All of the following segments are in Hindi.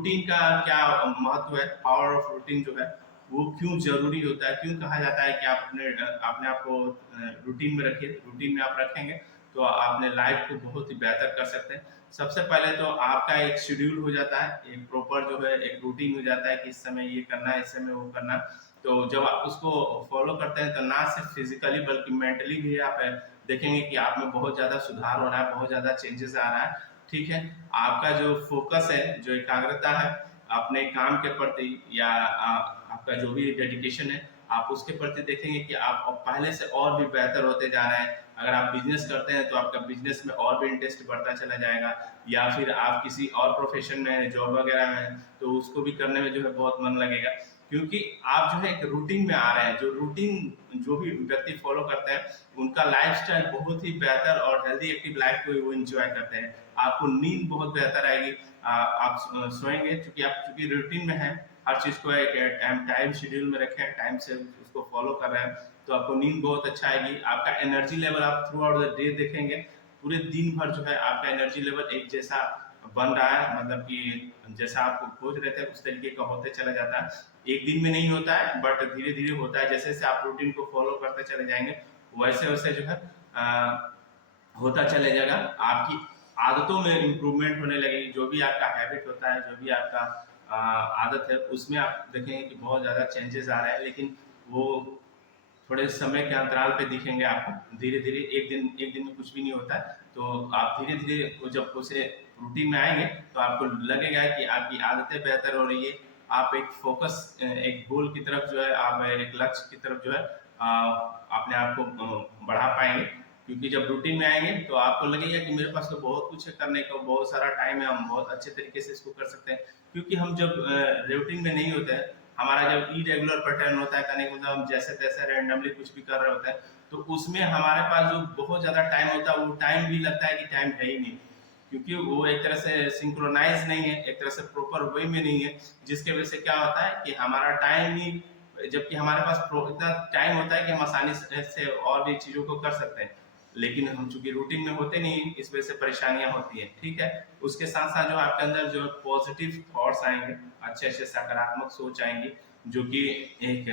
रूटीन का क्या महत्व है, पावर ऑफ रूटीन जो है वो क्यों जरूरी होता है, क्यों कहा जाता है कि आप अपने आप को रूटीन में रखिए। रूटीन में आप रखेंगे तो आप अपने लाइफ को बहुत ही बेहतर कर सकते हैं। सबसे पहले तो आपका एक शेड्यूल हो जाता है, एक प्रॉपर जो है एक रूटीन हो जाता है कि इस समय ये करना है, इस समय वो करना। तो जब आप उसको फॉलो करते हैं तो ना सिर्फ फिजिकली बल्कि मेंटली भी आप देखेंगे कि आप में बहुत ज्यादा सुधार हो रहा है, बहुत ज्यादा चेंजेस आ रहा है। ठीक है, आपका जो फोकस है, जो एकाग्रता है अपने काम के प्रति या आपका जो भी डेडिकेशन है, आप उसके प्रति देखेंगे कि आप पहले से और भी बेहतर होते जा रहे हैं। अगर आप बिजनेस करते हैं तो आपका बिजनेस में और भी इंटरेस्ट बढ़ता चला जाएगा, या फिर आप किसी और प्रोफेशन में जॉब वगैरह में तो उसको भी करने में जो है बहुत मन लगेगा, क्योंकि आप जो है एक रूटीन में आ रहे हैं। जो रूटीन जो भी व्यक्ति फॉलो करते हैं उनका लाइफस्टाइल बहुत ही बेहतर और हेल्दी एक्टिव लाइफ को वो एंजॉय करते हैं। आपको नींद बहुत बेहतर आएगी, आप सोएंगे क्योंकि आप चूंकि रूटीन में हैं, हर चीज को एक टाइम शेड्यूल में रखें, टाइम से उसको फॉलो कर रहे हैं, तो आपको नींद बहुत अच्छा आएगी। आपका एनर्जी लेवल आप थ्रू आउट द डे देखेंगे, पूरे दिन भर जो है आपका एनर्जी लेवल एक जैसा बन रहा है, मतलब कि जैसा आपको खोज रहे थे उस तरीके का होते चला जाता है। एक दिन में नहीं होता है बट धीरे धीरे होता है। जैसे जैसे आप रूटीन को फॉलो करते चले जाएंगे वैसे वैसे जो है होता चले जाएगा। आपकी आदतों में इम्प्रूवमेंट होने लगेगी। जो भी आपका हैबिट होता है, जो भी आपका आदत है, उसमें आप देखेंगे कि बहुत ज़्यादा चेंजेस आ रहे हैं, लेकिन वो थोड़े समय के अंतराल पे दिखेंगे आपको। धीरे धीरे एक दिन में कुछ भी नहीं होता है, तो आप धीरे धीरे जब उसे रूटीन में आएंगे तो आपको लगेगा कि आपकी आदतें बेहतर हो रही है। आप एक फोकस, एक गोल की तरफ जो है, आप एक लक्ष्य की तरफ जो है अपने आप को बढ़ा पाएंगे। क्योंकि जब रूटीन में आएंगे तो आपको लगेगा कि मेरे पास तो बहुत कुछ है करने को, बहुत सारा टाइम है, हम बहुत अच्छे तरीके से इसको कर सकते हैं। क्योंकि हम जब रूटीन में नहीं होते हैं, हमारा जब इरेगुलर पैटर्न होता है करने का, मतलब हम जैसे तैसे रैंडमली कुछ भी कर रहे होते हैं, तो उसमें हमारे पास जो बहुत ज्यादा टाइम होता है वो टाइम भी लगता है कि टाइम है ही नहीं, क्योंकि वो एक तरह से सिंक्रोनाइज नहीं है, एक तरह से प्रॉपर वे में नहीं है। जिसकी वजह से क्या होता है कि हमारा टाइम ही, जबकि हमारे पास इतना टाइम होता है कि हम आसानी से और भी चीजों को कर सकते हैं, लेकिन हम चूंकि रूटीन में होते नहीं, इस वजह से परेशानियां होती हैं। ठीक है, उसके साथ साथ जो आपके अंदर जो पॉजिटिव थॉट्स आएंगे, अच्छे अच्छे सकारात्मक सोच आएंगी, जो कि एक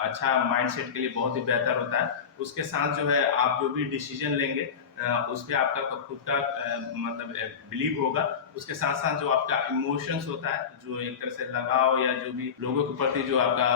अच्छा माइंडसेट के लिए बहुत ही बेहतर होता है। उसके साथ जो है आप जो भी डिसीजन लेंगे उस पर आपका खुद का मतलब बिलीव होगा। उसके साथ साथ जो आपका इमोशंस होता है, जो एक तरह से लगाव या जो भी लोगों के प्रति जो आपका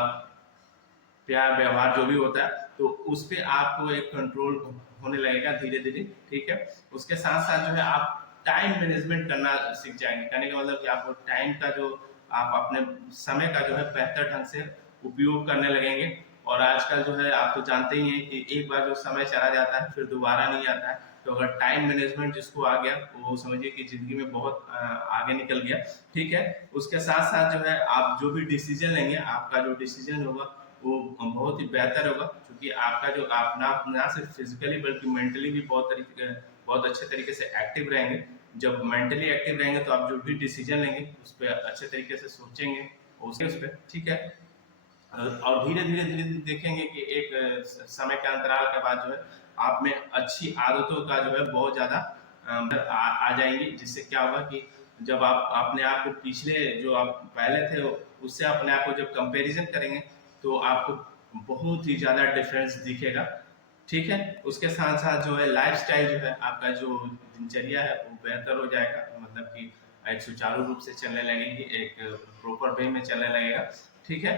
प्यार व्यवहार जो भी होता है, तो उस पर आपको एक कंट्रोल होने लगेगा धीरे धीरे। ठीक है, उसके साथ साथ जो है आप टाइम मैनेजमेंट करना सीख जाएंगे। कहने का मतलब कि आपको टाइम का जो, आप अपने समय का जो है बेहतर ढंग से उपयोग करने लगेंगे। और आजकल जो है आप तो जानते ही हैं कि एक बार जो समय चला जाता है फिर दोबारा नहीं आता है। तो अगर टाइम मैनेजमेंट जिसको आ गया वो समझिए कि जिंदगी में बहुत आगे निकल गया। ठीक है, उसके साथ साथ जो है आप जो भी डिसीजन लेंगे, आपका जो डिसीजन होगा वो बहुत ही बेहतर होगा, क्योंकि आपका जो आप ना सिर्फ फिजिकली बल्कि मेंटली भी बहुत अच्छे तरीके से एक्टिव रहेंगे। जब मेंटली एक्टिव रहेंगे तो आप जो भी डिसीजन लेंगे उस पर अच्छे तरीके से सोचेंगे उस पर। ठीक है, और धीरे धीरे धीरे धीरे देखेंगे कि एक समय के अंतराल के बाद जो है आप में अच्छी आदतों का जो है बहुत ज्यादा आ जाएंगी। जिससे क्या होगा कि जब आप अपने आप को पिछले जो आप पहले थे उससे अपने आप को जब कंपैरिजन करेंगे तो आपको बहुत ही ज्यादा डिफरेंस दिखेगा। ठीक है, उसके साथ साथ जो है लाइफस्टाइल जो है आपका जो दिनचर्या है वो बेहतर हो जाएगा, मतलब कि एक सुचारू रूप से चलने लगेगी, एक प्रॉपर वे में चलने लगेगा। ठीक है,